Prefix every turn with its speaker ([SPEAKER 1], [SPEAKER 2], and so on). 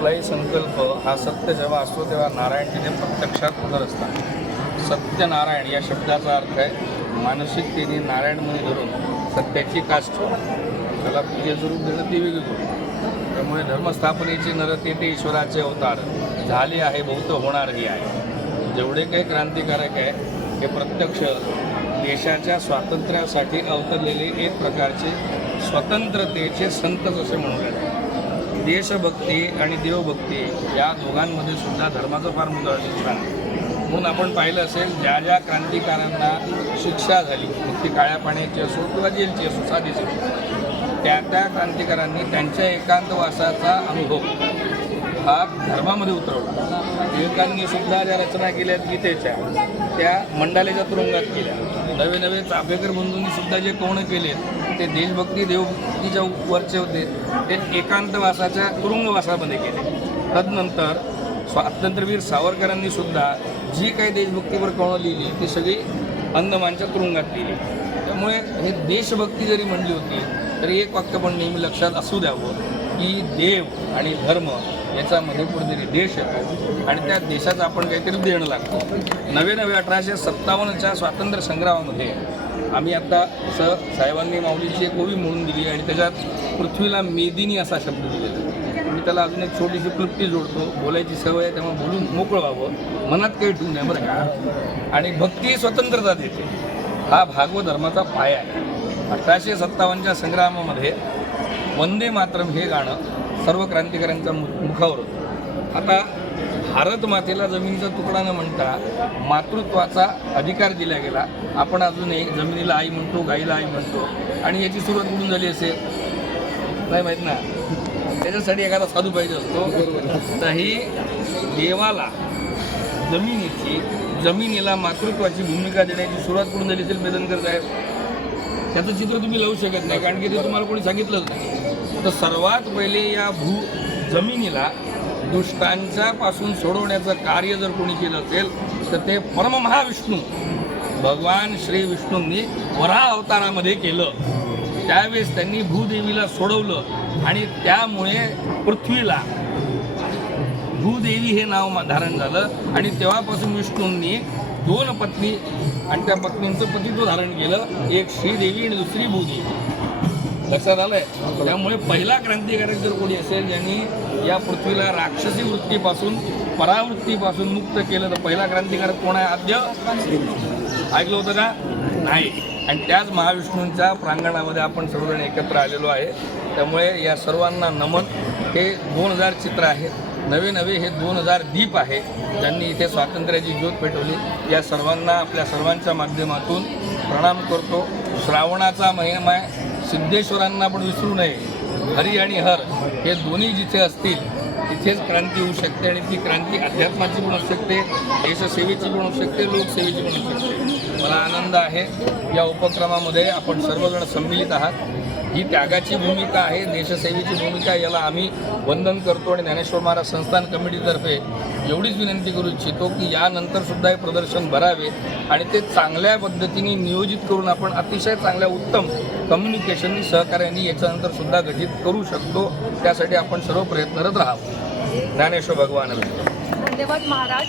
[SPEAKER 1] कुठलाही संकल्प हा सत्य जेव्हा असतो तेव्हा नारायण तिथे प्रत्यक्षात उतर असतात सत्यनारायण या शब्दाचा अर्थ आहे मानसिकतेने नारायणमुळे धरून सत्याची काष्ट. त्याला पूजेचं रूप देणं ती वेगळी गोष्ट त्यामुळे धर्मस्थापनेची नरते ते ईश्वराचे अवतार. झाले आहे बहुत होणारही आहे. जेवढे काही क्रांतिकारक आहे हे प्रत्यक्ष देशाच्या स्वातंत्र्यासाठी अवतरलेले एक प्रकारचे स्वतंत्रतेचे संतच असे म्हणून देशभक्ती आणि देवभक्ती या दोघांमध्ये सुद्धा धर्माचं फार मोठं स्थान आहे. म्हणून आपण पाहिलं असेल ज्या ज्या क्रांतिकारांना शिक्षा झाली मग ती काळ्या पाण्याची असो किंवा जेलची असो साधी असो त्या त्या क्रांतिकारांनी त्यांच्या एकांतवासाचा अनुभव हा धर्मामध्ये उतरवला. टिळकांनी सुद्धा ज्या रचना केल्या आहेत गीतेच्या त्या मंडालेच्या तुरुंगात केल्या. नवे नवे चाफेकर बंधूंनी सुद्धा जे कोण केले ते देशभक्ती देवभक्तीच्या वरचे होते. ते एकांतवासाच्या तुरुंगवासामध्ये केले तदनंतर स्वातंत्र्यवीर सावरकरांनी सुद्धा जी काही देशभक्तीवर कवणं लिहिली ती सगळी अंदमानच्या तुरुंगात लिहिली त्यामुळे हे देशभक्ती जरी म्हणली होती तरी एक वाक्य पण नेहमी लक्षात असू द्यावं की देव आणि धर्म याच्यामध्ये कुठेतरी देश येतो आणि त्या देशाचं आपण काहीतरी देणं लागतो. नवे नवे अठराशे सत्तावन्नच्या स्वातंत्र्य संग्रामामध्ये आम्ही आता स साहेबांनी माऊलीची एक ओवी म्हणून दिली आणि त्याच्यात पृथ्वीला मेदिनी असा शब्द दिलेला मी त्याला अजून एक छोटीशी क्लुप्ती जोडतो. बोलायची सवय आहे त्यामुळे बोलून मोकळं व्हावं. मनात काही ठेवू नये बरं का? आणि भक्ती स्वतंत्रता देते. हा भागवत धर्माचा पाया आहे. अठराशे सत्तावन्नच्या संग्रामामध्ये वंदे मातरम हे गाणं सर्व क्रांतिकाऱ्यांच्या मु मुखावर होतं. आता भारत मातेला जमिनीचा तुकडा न म्हणता मातृत्वाचा अधिकार दिला गेला. आपण अजूनही जमिनीला आई म्हणतो गाईला आई म्हणतो आणि याची सुरुवात कुठून झाली असेल? नाही माहीत ना. त्याच्यासाठी एखादा साधू पाहिजे असतो. तर ही देवाला जमिनीची जमिनीला मातृत्वाची भूमिका देण्याची सुरुवात कुठून झाली असेल बेदनकर साहेब? त्याचं चित्र तुम्ही लावू शकत नाही कारण की ते तुम्हाला कोणी सांगितलंच नाही. तर सर्वात पहिले या भू जमिनीला दुष्टांच्यापासून सोडवण्याचं कार्य जर कोणी केलं असेल तर ते परम महाविष्णू भगवान श्री विष्णूंनी वराह अवतारामध्ये केलं. त्यावेळेस त्यांनी भूदेवीला सोडवलं आणि त्यामुळे पृथ्वीला भूदेवी हे नाव धारण झालं. आणि तेव्हापासून विष्णूंनी दोन पत्नी आणि त्या पत्नींचं पतित्व धारण केलं. एक श्रीदेवी आणि दुसरी भूदेवी. लक्षात आलंय. त्यामुळे पहिला क्रांतिकारक जर कोणी असेल ज्यांनी या पृथ्वीला राक्षसी वृत्तीपासून परावृत्तीपासून मुक्त केलं तर पहिला क्रांतिकारक कोण आहे आद्य? ऐकलं होतं का? नाही. आणि त्याच महाविष्णूंच्या प्रांगणामध्ये आपण सर्वजण एकत्र आलेलो आहे. त्यामुळे या सर्वांना नमन. हे दोन हजार चित्र आहेत. नवे नवे हे दोन हजार दीप आहे. ज्यांनी इथे स्वातंत्र्याची ज्योत पेटवली. या सर्वांना आपल्या सर्वांच्या माध्यमातून प्रणाम करतो. श्रावणाचा महिमा आहे. सिद्धेश्वरांना आपण विसरू नये. हरी आणि हर हे दोन्ही जिथे असतील तिथेच क्रांती होऊ शकते आणि ती क्रांती अध्यात्माची पण असू शकते देशसेवेची पण असू शकते लोकसेवेची पण असू शकते. मला आनंद आहे. या उपक्रमामध्ये आपण सर्वजण सम्मिलित आहात. ही त्यागाची भूमिका आहे देशसेवेची भूमिका याला आम्ही वंदन करतो आणि ज्ञानेश्वर महाराज संस्थान कमिटीतर्फे एवढीच विनंती करू इच्छितो की यानंतर सुद्धा हे प्रदर्शन भरावे आणि ते चांगल्या पद्धतीने नियोजित करून आपण अतिशय चांगल्या उत्तम कम्युनिकेशन सहकार्याने याच्यानंतर सुद्धा गठीत करू शकतो. त्यासाठी आपण सर्व प्रयत्नरत राहावं. ज्ञानेश्वर भगवान.
[SPEAKER 2] धन्यवाद महाराज.